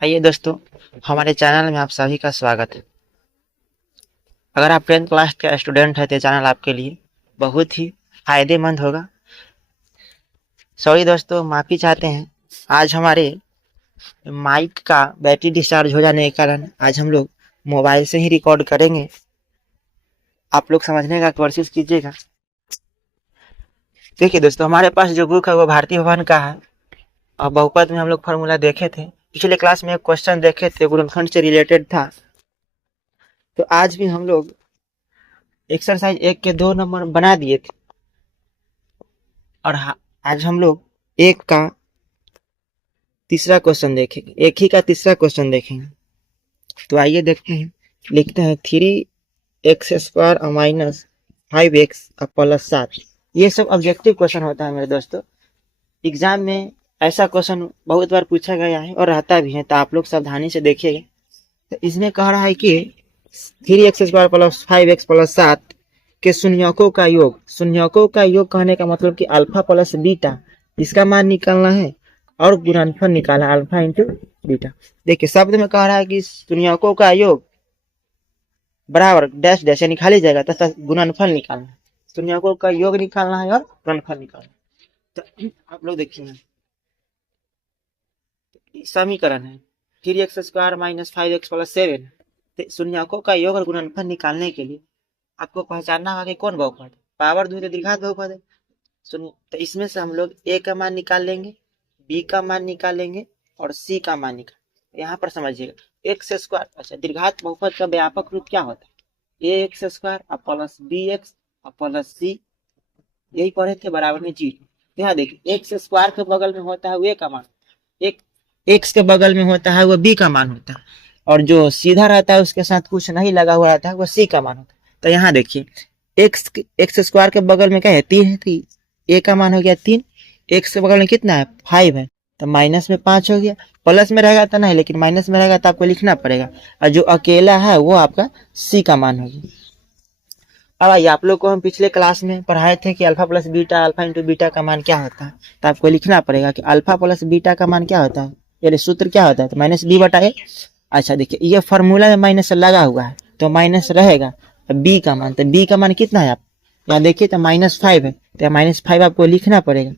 आइए दोस्तों, हमारे चैनल में आप सभी का स्वागत है। अगर आप 10th क्लास का स्टूडेंट है तो चैनल आपके लिए बहुत ही फायदेमंद होगा। सॉरी दोस्तों, माफ़ी चाहते हैं। आज हमारे माइक का बैटरी डिस्चार्ज हो जाने के कारण आज हम लोग मोबाइल से ही रिकॉर्ड करेंगे। आप लोग समझने का कोशिश कीजिएगा। देखिए दोस्तों, हमारे पास जो बुक है वो भारतीय भवन का है और बहुपद में हम लोग फार्मूला देखे थे। पिछले क्लास में एक क्वेश्चन देखे थे, गुणनखंड से रिलेटेड था। तो आज भी हम लोग एक्सरसाइज 1 के 2 नंबर बना दिए थे और आज हम लोग एक का तीसरा क्वेश्चन देखेंगे, एक ही का तीसरा क्वेश्चन देखेंगे। तो आइए देखते हैं। लिखते हैं 3x² माइनस 5x प्लस 7। ये सब ऑब्जेक्टिव क्वेश्चन होता है मेरे दोस्तों। एग्जाम में ऐसा क्वेश्चन बहुत बार पूछा गया है और रहता भी है, तो आप लोग सावधानी से देखिएगा। तो इसमें कह रहा है कि 3x² प्लस 5x प्लस 7 के शून्यकों का योग। शून्यकों का योग कहने का मतलब कि अल्फा प्लस बीटा, इसका मान निकालना है और गुणनफल निकालना, अल्फा इंटू बीटा। देखिए शब्द में कह रहा है कि शून्यकों का योग बराबर डैश डैश यानी खाली जाएगा तथा गुणनफल निकालना है। शून्यकों का योग निकालना है और गुणनफल निकालना है। तो आप लोग देखिए, समीकरण है 3x² माइनस 5x प्लस 7। शून्यकों का योग और गुणनफल निकालने के लिए आपको पहचानना होगा कि कौन बहुपद है। पावर दो तो दीर्घात बहुपद है। सुनिए, तो इसमें से हम लोग ए का मान निकाल लेंगे, बी का मान निकालेंगे और सी का मान निकाल। यहाँ पर समझिएगा x²। अच्छा, दीर्घात बहुपद का व्यापक रूप क्या होता है? ax² plus bx plus c, यही पढ़े थे बराबर में जी। यहाँ देखिए x² के बगल में होता है वो a का मान, एक x के बगल में होता है वो b का मान होता है, और जो सीधा रहता है उसके साथ कुछ नहीं लगा हुआ रहता है वो c का मान होता है। तो यहाँ देखिए x² के बगल में क्या है? 3 है, तो a का मान हो गया 3। x के बगल में कितना है? 5 है, तो माइनस में 5 हो गया। प्लस में रहेगा तो नहीं, लेकिन माइनस में रहेगा तो आपको लिखना पड़ेगा, और जो अकेला है वो आपका c का मान होगी। अब आइए, आप लोग को हम पिछले क्लास में पढ़ाए थे कि alpha plus beta, alpha into beta का मान क्या होता है। तो आपको लिखना पड़ेगा कि अल्फा प्लस बीटा का मान क्या होता है, यानी सूत्र क्या होता है, तो माइनस बी बटा ए। अच्छा देखिए, ये फॉर्मूला में माइनस लगा हुआ है तो माइनस रहेगा। बी का मान, तो बी का मान कितना है आप यहाँ देखिए, तो -5 है, तो -5 आपको लिखना पड़ेगा।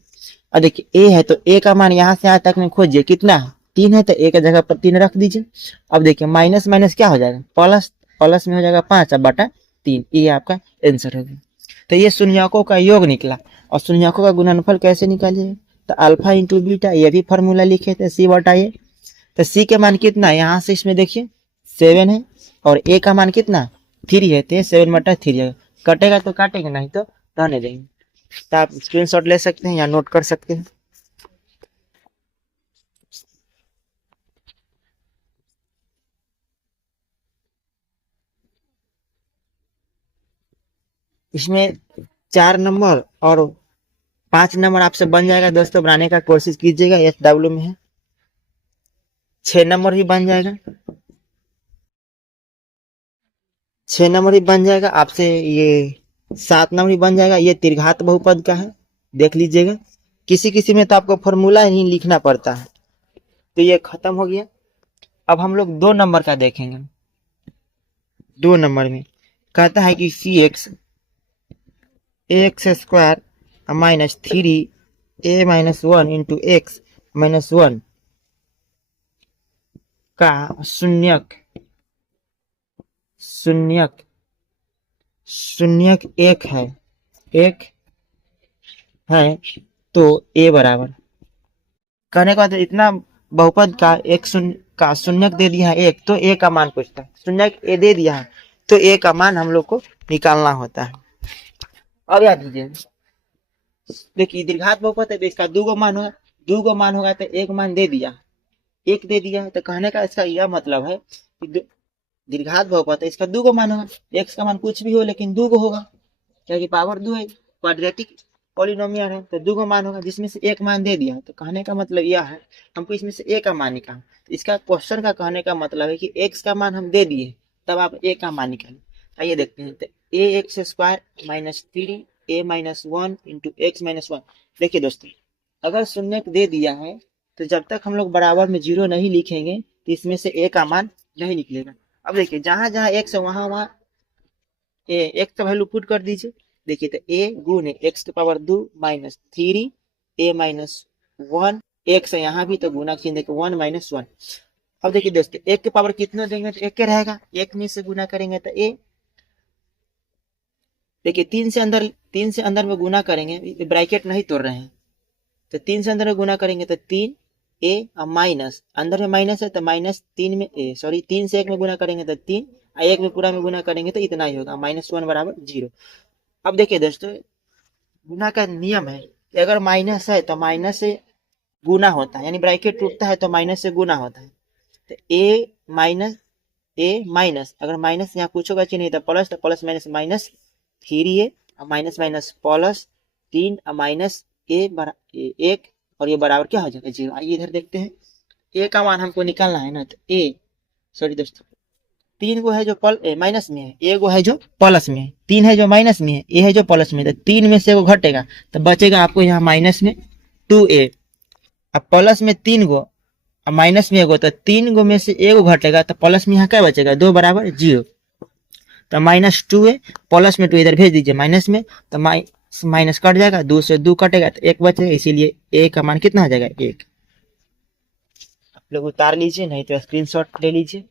और देखिए ए है तो ए का मान यहाँ से यहाँ तक में खोजिए, कितना है? 3 है, तो ए की जगह पर 3 रख दीजिए। अब देखिए माइनस माइनस क्या हो जाएगा? प्लस, प्लस में हो जाएगा 5 बटा 3। ये आपका आंसर होगा। तो ये शून्यकों का योग निकला। और शून्यकों का गुणनफल कैसे निकालिए? तो अल्फा इंटू बीटा, ये भी फॉर्मूला लिखे थे, सी बटा ए। तो सी के मान कितना है? यहाँ से इसमें देखिए 7 है, और ए का मान कितना? 3 है, तो 7 बटा 3 है। कटेगा तो काटेंगे, नहीं तो रहने देंगे। तो आप स्क्रीनशॉट ले सकते हैं या नोट कर सकते हैं। इसमें 4 नंबर और 5 नंबर आपसे बन जाएगा दोस्तों, बनाने का कोशिश कीजिएगा। SW में है। 6 नंबर भी बन जाएगा, 6 नंबर भी बन जाएगा आपसे। ये 7 नंबर भी बन जाएगा। ये त्रिघात बहुपद का है, देख लीजिएगा। किसी किसी में तो आपको फॉर्मूला ही लिखना पड़ता है। तो ये खत्म हो गया। अब हम लोग 2 नंबर का देखेंगे। 2 नंबर में कहता है कि ax² minus 3a minus 1 into x minus 1 का शून्यक एक है, एक है, तो a बराबर। कहने का मतलब इतना बहुपद का एक शून्यक दे दिया है एक, तो a का मान पूछता है। शून्यक a दे दिया है तो a का मान हम लोग को निकालना होता है। अब याद कीजिए, देखिए दीर्घात बहुपद है तो इसका 2 मान होगा, 2 मान होगा तो एक मान दे दिया, एक दे दिया है। तो कहने का इसका यह मतलब है कि दीर्घात बहुपद है, इसका 2 मान होगा। x का मान कुछ भी हो लेकिन 2 होगा, क्योंकि पावर 2 है, क्वाड्रेटिक पॉलिनोमियल है, तो 2 मान होगा, जिसमें से एक मान दे दिया। तो कहने का मतलब यह है हमको इसमें से a का मान निकालना। तो इसका क्वेश्चन का कहने का मतलब है कि x का मान हम दे दिए, तब आप a का मान निकालें। आइए देखते हैं। तो ax² minus 3a minus 1 into x minus 1। देखिए दोस्तों, अगर शून्यक दे दिया है तो जब तक हम लोग बराबर में 0 नहीं लिखेंगे तो इसमें से a का मान नहीं निकलेगा। अब देखिए जहां जहां x है वहां वहां x का वैल्यू पुट कर दीजिए। देखिए तो a गुने x की power 2 minus 3 a minus 1 x है यहाँ भी तो गुना चिन्ह देखिए 1 माइनस 1। अब देखिए दोस्तों एक के पावर कितना देंगे तो एक के रहेगा, एक में से गुना करेंगे तो a। देखिए 3 से अंदर में गुना करेंगे, ब्रैकेट नहीं तोड़ रहे हैं, तो 3 से अंदर में गुना करेंगे तो 3 a और माइनस अंदर में माइनस है तो माइनस 3 में a, सॉरी 3 से 1 में गुना करेंगे तो 3 और 1 में पूरा में गुना करेंगे तो इतना ही होगा, -1 बराबर 0। अब देखिए दोस्तों गुना का नियम है कि अगर माइनस है तो माइनस से गुना होता है, यानी ब्रैकेट टूटता है तो माइनस से गुना होता है। तो a माइनस अगर माइनस यहाँ कुछ होगा चिन्ह तो प्लस माइनस माइनस 3a और माइनस माइनस प्लस 3 और माइनस a 1 और ये बराबर क्या हो जाएगा 0। आइए इधर देखते हैं a का मान हमको निकालना है ना, तो a सॉरी दोस्तों 3 गो है जो माइनस में है, ए गो है जो प्लस में है, 3 है जो माइनस में है, ए है जो प्लस में है, तो 3 में से वो घटेगा तो बचेगा आपको यहाँ माइनस में 2a। अब प्लस में 3 गो और माइनस में एगो, तो 3 गो में से एगो घटेगा तो प्लस में यहाँ क्या बचेगा 2 बराबर 0। तो -2a प्लस में 2 इधर भेज दीजिए माइनस में, तो माइनस कट जाएगा, 2 से 2 कटेगा तो 1 बचेगा, इसीलिए a का मान कितना हो जाएगा 1। आप लोग उतार लीजिए नहीं तो स्क्रीनशॉट ले लीजिए।